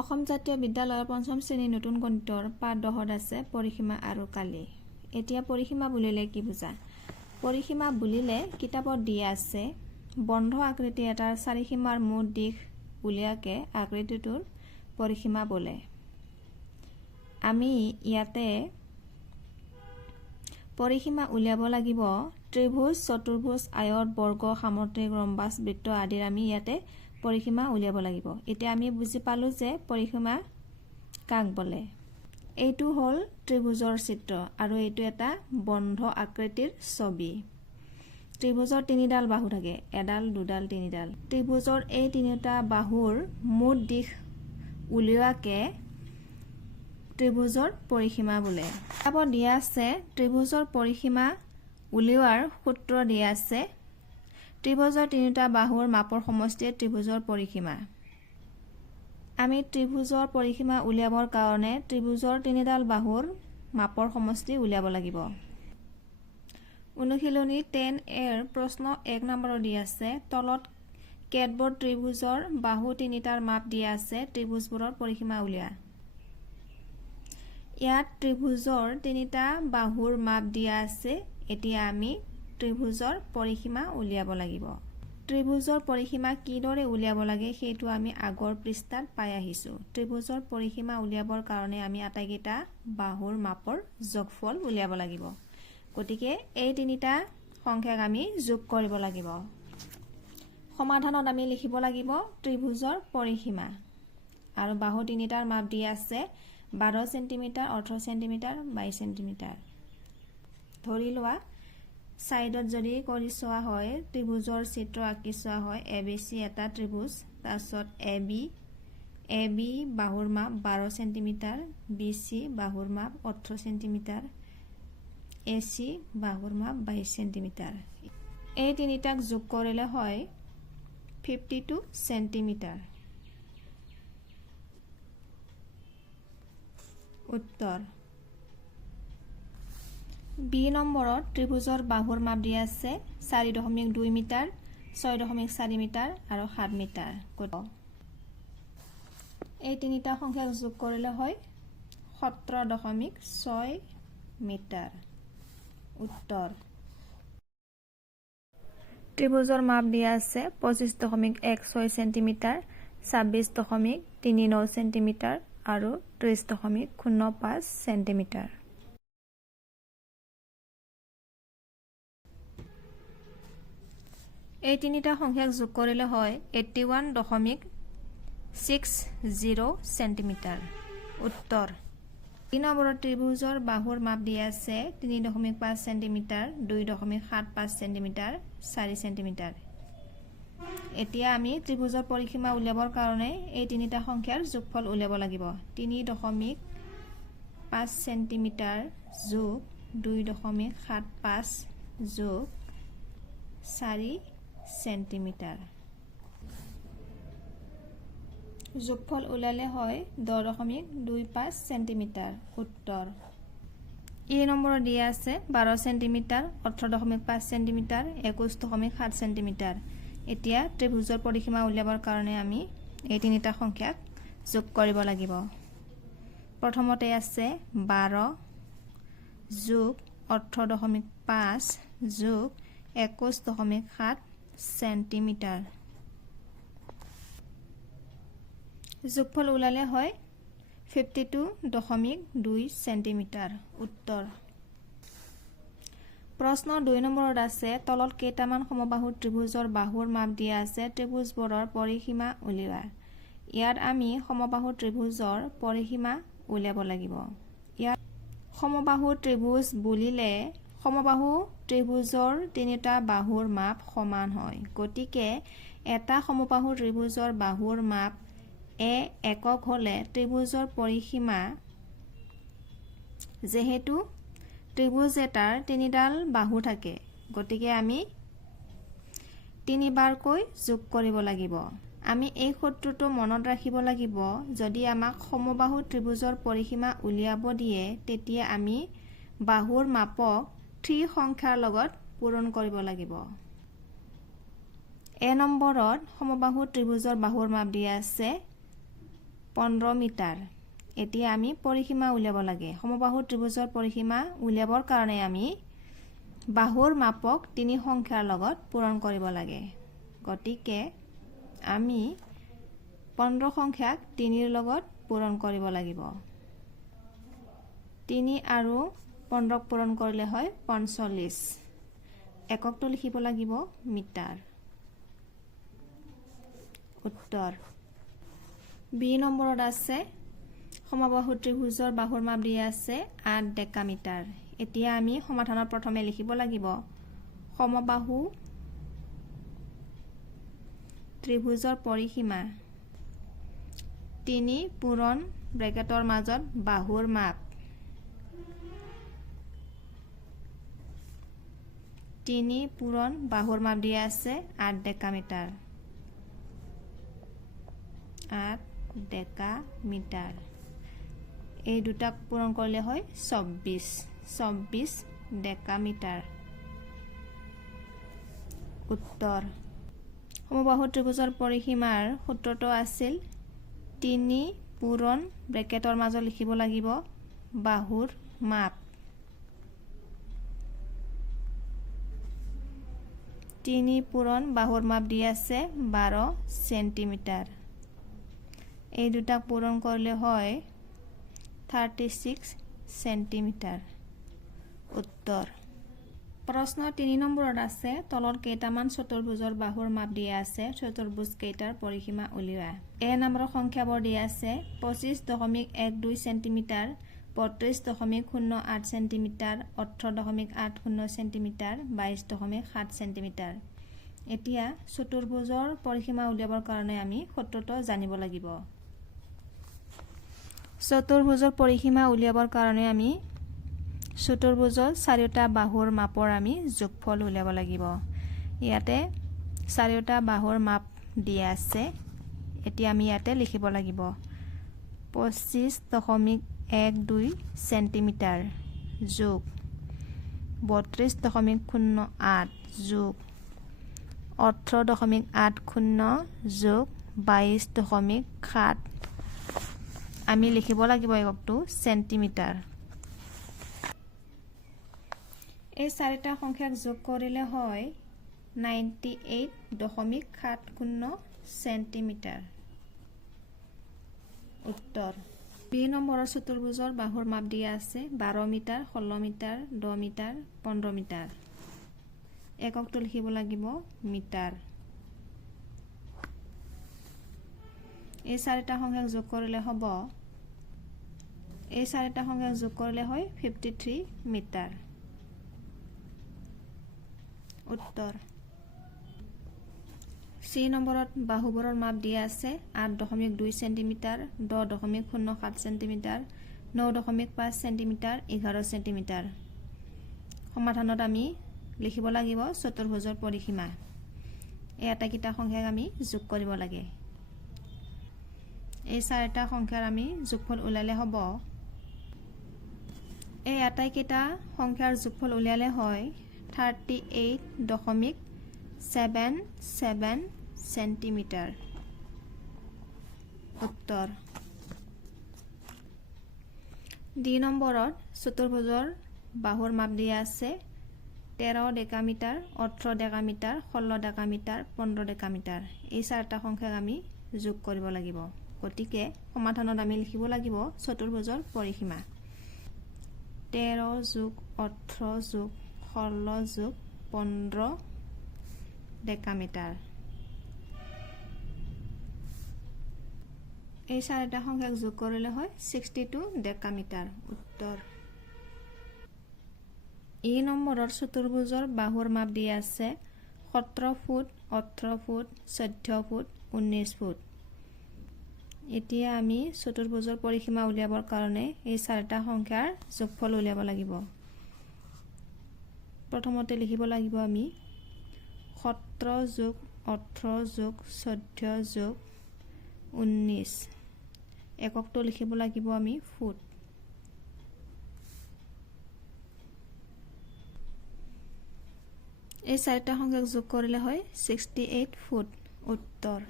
অসম জাতীয় বিদ্যালয়ৰ পঞ্চম শ্ৰেণীৰ নতুন গণিতৰ পাঠ 10 আছে পৰিসীমা আৰু কালি। এতিয়া পৰিসীমা বুলিলে কি বুজা? পৰিসীমা বুলিলে কিতাপত দিয়া আছে বন্ধ আকৃতি এটাৰ চাৰিসীমাৰ মুঠ দিশ উলিয়াকে আকৃতিটোৰ পৰিসীমা বোলে। আমি ইয়াতে পৰিসীমা উলিয়াব লাগিব ত্ৰিভুজ, চতুৰ্ভুজ, আয়ত, বৰ্গ, সামুদ্ৰিক, ৰম্বাস, বৃত্ত আদিৰ আমি ইয়াতে পৰিসীমা উলিয়াব লাগিব। এতিয়া আমি বুজি পালো যে পৰিসীমা কাক বোলে। এইটো হ'ল ত্ৰিভুজৰ চিত্ৰ আৰু এইটো এটা বন্ধ আকৃতিৰ ছবি। ত্ৰিভুজৰ তিনিডাল বাহু থাকে, এডাল, দুডাল, তিনিডাল। ত্ৰিভুজৰ এই তিনিটা বাহুৰ মুঠ দিশ উলিওৱাকে ত্ৰিভুজৰ পৰিসীমা বোলে। কিতাপত দিয়া আছে ত্ৰিভুজৰ পৰিসীমা উলিওৱাৰ সূত্ৰ দিয়া আছে। ত্ৰিভুজৰ তিনিটা বাহুৰ মাপৰ সমষ্টিয়ে ত্ৰিভুজৰ পৰিসীমা। আমি ত্ৰিভুজৰ পৰিসীমা উলিয়াবৰ কাৰণে ত্ৰিভুজৰ তিনিডাল বাহুৰ মাপৰ সমষ্টি উলিয়াব লাগিব। অনুশীলনী 10A প্ৰশ্ন 1 নম্বৰত দিয়া আছে তলত কেতবোৰ ত্ৰিভুজৰ বাহু তিনিটাৰ মাপ দিয়া আছে, ত্ৰিভুজবোৰৰ পৰিসীমা উলিওৱা। ইয়াত ত্ৰিভুজৰ তিনিটা বাহুৰ মাপ দিয়া আছে। এতিয়া আমি ত্ৰিভুজৰ পৰিসীমা উলিয়াব লাগিব। ত্ৰিভুজৰ পৰিসীমা কিদৰে উলিয়াব লাগে সেইটো আমি আগৰ পৃষ্ঠাত পাই আহিছোঁ। ত্ৰিভুজৰ পৰিসীমা উলিয়াবৰ কাৰণে আমি আটাইকেইটা বাহুৰ মাপৰ যোগফল উলিয়াব লাগিব। গতিকে এই তিনিটা সংখ্যাক আমি যোগ কৰিব লাগিব। সমাধানত আমি লিখিব লাগিব ত্ৰিভুজৰ পৰিসীমা আৰু বাহু তিনিটাৰ মাপ দিয়া আছে 12 সেণ্টিমিটাৰ, 18 সেণ্টিমিটাৰ, 22 সেণ্টিমিটাৰ। ধৰি লোৱা সাইডত যদি কৰি চোৱা হয় ত্ৰিভুজৰ চিত্ৰ আঁকি চোৱা হয় ABC এটা ত্ৰিভুজ, তাৰপিছত AB বাহুৰ মাপ 12 সেণ্টিমিটাৰ, BC বাহুৰ মাপ 18 সেণ্টিমিটাৰ, AC বাহুৰ মাপ 22 সেণ্টিমিটাৰ। এই তিনিটাক যোগ কৰিলে হয় 52 সেণ্টিমিটাৰ। উত্তৰ বি নম্বৰত ত্ৰিভুজৰ বাহুৰ মাপ দিয়া আছে 4.2 মিটাৰ, 6.4 মিটাৰ আৰু 7 মিটাৰ। এই তিনিটা সংখ্যাক যোগ কৰিলে হয় 17.6 মিটাৰ। উত্তৰ ত্ৰিভুজৰ মাপ দিয়া আছে 25.16 সেণ্টিমিটাৰ, 26.39 সেণ্টিমিটাৰ আৰু 30.05 সেণ্টিমিটাৰ। এই তিনিটা সংখ্যাক যোগ কৰিলে হয় 81.60 সেণ্টিমিটাৰ। উত্তৰ 3 নম্বৰত ত্ৰিভুজৰ বাহুৰ মাপ দিয়া আছে 3.5 সেণ্টিমিটাৰ, 2.75 সেণ্টিমিটাৰ, 4 সেণ্টিমিটাৰ। এতিয়া আমি ত্ৰিভুজৰ পৰিসীমা উলিয়াবৰ কাৰণে এই তিনিটা সংখ্যাৰ যোগফল উলিয়াব লাগিব। 3.5 সেণ্টিমিটাৰ যোগ 2.75 যোগ 4 সেণ্টিমিটাৰ। যোগফল ওলালে হয় 10.25 সেণ্টিমিটাৰ। উত্তৰ ই নম্বৰত দিয়া আছে 12 সেণ্টিমিটাৰ, 18.5 সেণ্টিমিটাৰ, 21.7 সেণ্টিমিটাৰ। এতিয়া ত্ৰিভুজৰ পৰিসীমা উলিয়াবৰ কাৰণে আমি এই তিনিটা সংখ্যাক যোগ কৰিব লাগিব। প্ৰথমতে আছে 12 যোগ 18.5 যোগ 21.7 সেণ্টিমিটাৰ। যোগফল ওলালে হয় 52.2 সেণ্টিমিটাৰ। উত্তৰ প্ৰশ্ন 2 নম্বৰত আছে তলত কেইটামান সমবাহু ত্ৰিভুজৰ বাহুৰ মাপ দিয়া আছে, ত্ৰিভুজবোৰৰ পৰিসীমা উলিওৱা। ইয়াত আমি সমবাহু ত্ৰিভুজৰ পৰিসীমা উলিয়াব লাগিব। ইয়াত সমবাহু ত্ৰিভুজ বুলিলে সমবাহু ত্ৰিভুজৰ তিনিটা বাহুৰ মাপ সমান হয়। গতিকে এটা সমবাহু ত্ৰিভুজৰ বাহুৰ মাপ একক হলে ত্ৰিভুজৰ পৰিসীমা, যেহেতু ত্ৰিভুজ এটাৰ তিনিডাল বাহু থাকে গতিকে আমি তিনিবাৰকৈ যোগ কৰিব লাগিব। আমি এই সূত্ৰটো মনত ৰাখিব লাগিব। যদি আমাক সমবাহু ত্ৰিভুজৰ পৰিসীমা উলিয়াব দিয়ে তেতিয়া আমি বাহুৰ মাপক 3 সংখ্যাৰ লগত পূৰণ কৰিব লাগিব। এ নম্বৰত সমবাহু ত্ৰিভুজৰ বাহুৰ মাপ দিয়া আছে 15 মিটাৰ। এতিয়া আমি পৰিসীমা উলিয়াব লাগে। সমবাহু ত্ৰিভুজৰ পৰিসীমা উলিয়াবৰ কাৰণে আমি বাহুৰ মাপক 3 সংখ্যাৰ লগত পূৰণ কৰিব লাগে। গতিকে আমি 15 সংখ্যাক 3ৰ লগত পূৰণ কৰিব লাগিব। 3 আৰু 15ক পূৰণ কৰিলে হয় 45। এককটো লিখিব লাগিব মিটাৰ। উত্তৰ বি নম্বৰত আছে সমবাহু ত্ৰিভুজৰ বাহুৰ মাপ দিয়া আছে 8 ডেকামিটাৰ। এতিয়া আমি সমাধানত প্ৰথমে লিখিব লাগিব সমবাহু ত্ৰিভুজৰ পৰিসীমা 3 পূৰণ ব্ৰেকেটৰ মাজত বাহুৰ মাপ 3 পূৰণ বাহুৰ মাপ দিয়া আছে 8 ডেকামিটাৰ। 8 ডেকামিটাৰ। এই দুটাক পূৰণ কৰিলে হয় 24 ডেকামিটাৰ। উত্তৰ সমবাহু ত্ৰিভুজৰ পৰিসীমাৰ সূত্ৰটো আছিল 3 পূৰণ ব্ৰেকেটৰ মাজত লিখিব লাগিব বাহুৰ মাপ 3 পূৰণ বাহুৰ মাপ দি আছে 12 সেন্টিমিটাৰ। এই দুটাক পূৰণ কৰিলে হয় 36 সেন্টিমিটাৰ। উত্তৰ প্ৰশ্ন 3 নম্বৰত আছে তলৰ কেইটামান চতুৰ্ভুজৰ বাহুৰ মাপ দিয়া আছে চতুৰ্ভুজ কেইটাৰ পৰিসীমা উলিওৱা। এ নম্বৰৰ সংখ্যাবোৰ দিয়া আছে 25.12 সেন্টিমিটাৰ, 32.08 সেন্টিমিটাৰ, 18.80 সেন্টিমিটাৰ, 22.7 সেন্টিমিটাৰ। এতিয়া চতুৰ্ভুজৰ পৰিসীমা উলিয়াবৰ কাৰণে আমি সূত্ৰটো জানিব লাগিব। চতুৰ্ভুজৰ পৰিসীমা উলিয়াবৰ কাৰণে আমি চতুৰ্ভুজৰ চাৰিওটা বাহুৰ মাপৰ আমি যোগফল উলিয়াব লাগিব। ইয়াতে চাৰিওটা বাহুৰ মাপ দিয়া আছে। এতিয়া আমি ইয়াতে লিখিব লাগিব 25.12 সেন্টিমিটাৰ যোগ 32.08 যোগ 18.80 যোগ 22.7। আমি লিখিব লাগিব এককটো সেন্টিমিটাৰ। এই চাৰিটা সংখ্যাক যোগ কৰিলে হয় 98.70 সেন্টিমিটাৰ। উত্তৰ বি নম্বৰৰ চতুৰ্ভুজৰ বাহুৰ মাপ দিয়া আছে 12 মিটাৰ, 16 মিটাৰ, 10 মিটাৰ, 15 মিটাৰ। এককটো লিখিব লাগিব মিটাৰ। এই চাৰিটা সংখ্যাক যোগ কৰিলে হ'ব হয় 53 মিটাৰ। উত্তৰ চি নম্বৰত বাহুবোৰৰ মাপ দিয়া আছে 8.2 সেন্টিমিটাৰ, 10.07 সেন্টিমিটাৰ, 9.5 সেন্টিমিটাৰ, 11 সেন্টিমিটাৰ। সমাধানত আমি লিখিব লাগিব চতুৰ্ভুজৰ পৰিসীমা। এই আটাইকেইটা সংখ্যাক আমি যোগ কৰিব লাগে। এই চাৰিটা সংখ্যাৰ আমি যোগফল উলিয়ালে হ'ব এই আটাইকেইটা সংখ্যাৰ যোগফল উলিয়ালে হয় 38.77 সেন্টিমিটাৰ। উত্তৰ ডি নম্বৰত চতুৰ্ভুজৰ বাহুৰ মাপ দিয়া আছে 13 ডেকামিটাৰ, 18 ডেকামিটাৰ, 16 ডেকামিটাৰ, 15 ডেকামিটাৰ। এই চাৰিটা সংখ্যাক আমি যোগ কৰিব লাগিব। গতিকে সমাধানত আমি লিখিব লাগিব চতুৰ্ভুজৰ পৰিসীমা 13 যোগ 18 যোগ 16 যোগ 15 ডেকামিটাৰ। এই চাৰিটা সংখ্যাক যোগ কৰিলে হয় 62 ডেকামিটাৰ। উত্তৰ ই নম্বৰৰ চতুৰ্ভুজৰ বাহুৰ মাপ দিয়া আছে 17 ফুট, 18 ফুট, 14 ফুট, 19 ফুট। এতিয়া আমি চতুৰ্ভুজৰ পৰিসীমা উলিয়াবৰ কাৰণে এই চাৰিটা সংখ্যাৰ যোগফল উলিয়াব লাগিব। প্ৰথমতে লিখিব লাগিব আমি 17 যোগ 18 যোগ 14 যোগ 19। এককটো লিখিব লাগিব আমি ফুট। এই চাৰিটা সংখ্যাক যোগ কৰিলে হয় 68 ফুট। উত্তৰ